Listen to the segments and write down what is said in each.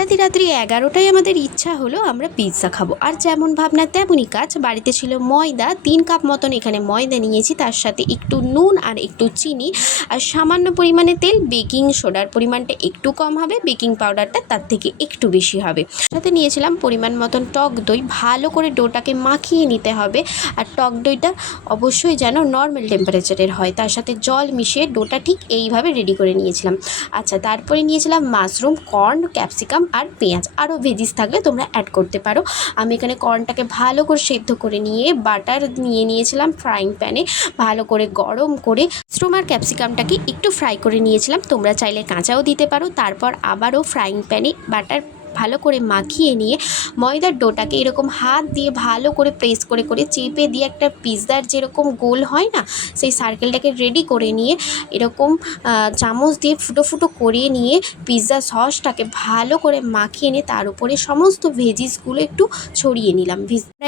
হঠাৎই রাত্রি 11টায় আমাদের ইচ্ছা হলো আমরা পিৎজা খাবো। আর যেমন ভাবনা তেমনই কাজ। বাড়িতে ছিল ময়দা, 3 কাপ মতন এখানে ময়দা নিয়েছি, তার সাথে একটু নুন আর একটু চিনি আর সামান্য পরিমাণে তেল। বেকিং সোডার পরিমাণটা একটু কম হবে, বেকিং পাউডারটা তার থেকে একটু বেশি হবে। সাথে নিয়েছিলাম পরিমাণ মতন টক দই। ভালো করে ডোটাকে মাখিয়ে নিতে হবে, আর টক দইটা অবশ্যই যেন নর্মাল টেম্পারেচারের হয়। তার সাথে জল মিশিয়ে ডোটা ঠিক এইভাবে রেডি করে নিয়েছিলাম। আচ্ছা, তারপরে নিয়েছিলাম মাশরুম, কর্ন, ক্যাপসিকাম আর পেঁয়াজ। আরও ভেজিস থাকলে তোমরা অ্যাড করতে পারো। আমি এখানে কর্নটাকে ভালো করে সেদ্ধ করে নিয়ে বাটার নিয়ে নিয়েছিলাম ফ্রাইং প্যানে, ভালো করে গরম করে মাশরুম আর ক্যাপসিকামটাকে একটু ফ্রাই করে নিয়েছিলাম। তোমরা চাইলে কাঁচাও দিতে পারো। তারপর আবারও ফ্রাইং প্যানে বাটার ভালো করে মাখিয়ে নিয়ে ময়দার ডোটাকে এরকম হাত দিয়ে ভালো করে প্রেস করে করে চেপে দিয়ে একটা পিৎজার যেরকম গোল হয় না, সেই সার্কেলটাকে রেডি করে নিয়ে এরকম চামচ দিয়ে ফুটো ফুটো করে নিয়ে পিৎজা সসটাকে ভালো করে মাখিয়ে নিয়ে তার উপরে সমস্ত ভেজিসগুলো একটু ছড়িয়ে নিলাম।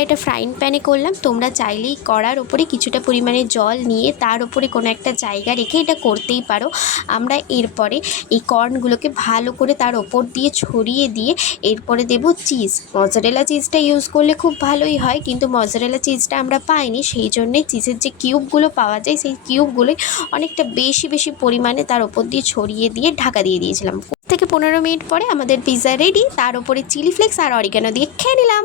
এটা ফ্রাইং প্যানে করলাম। তোমরা চাইলেই কড়ার ওপরে কিছুটা পরিমাণে জল নিয়ে তার উপরে কোনো একটা জায়গা রেখে এটা করতেই পারো। আমরা এরপরে এই কর্নগুলোকে ভালো করে তার ওপর দিয়ে ছড়িয়ে দিয়ে এরপরে দেব চিজ। মজারেলা চিজটা ইউজ করলে খুব ভালোই হয়, কিন্তু মজারেলা চিজটা আমরা পাইনি, সেই জন্যে চিজের যে কিউবগুলো পাওয়া যায় সেই কিউবগুলোই অনেকটা বেশি বেশি পরিমাণে তার ওপর দিয়ে ছড়িয়ে দিয়ে ঢাকা দিয়ে দিয়েছিলাম। 10 থেকে 15 মিনিট পরে আমাদের পিৎজা রেডি। তার উপরে চিলি ফ্লেক্স আর অরিগানো দিয়ে খেয়ে নিলাম।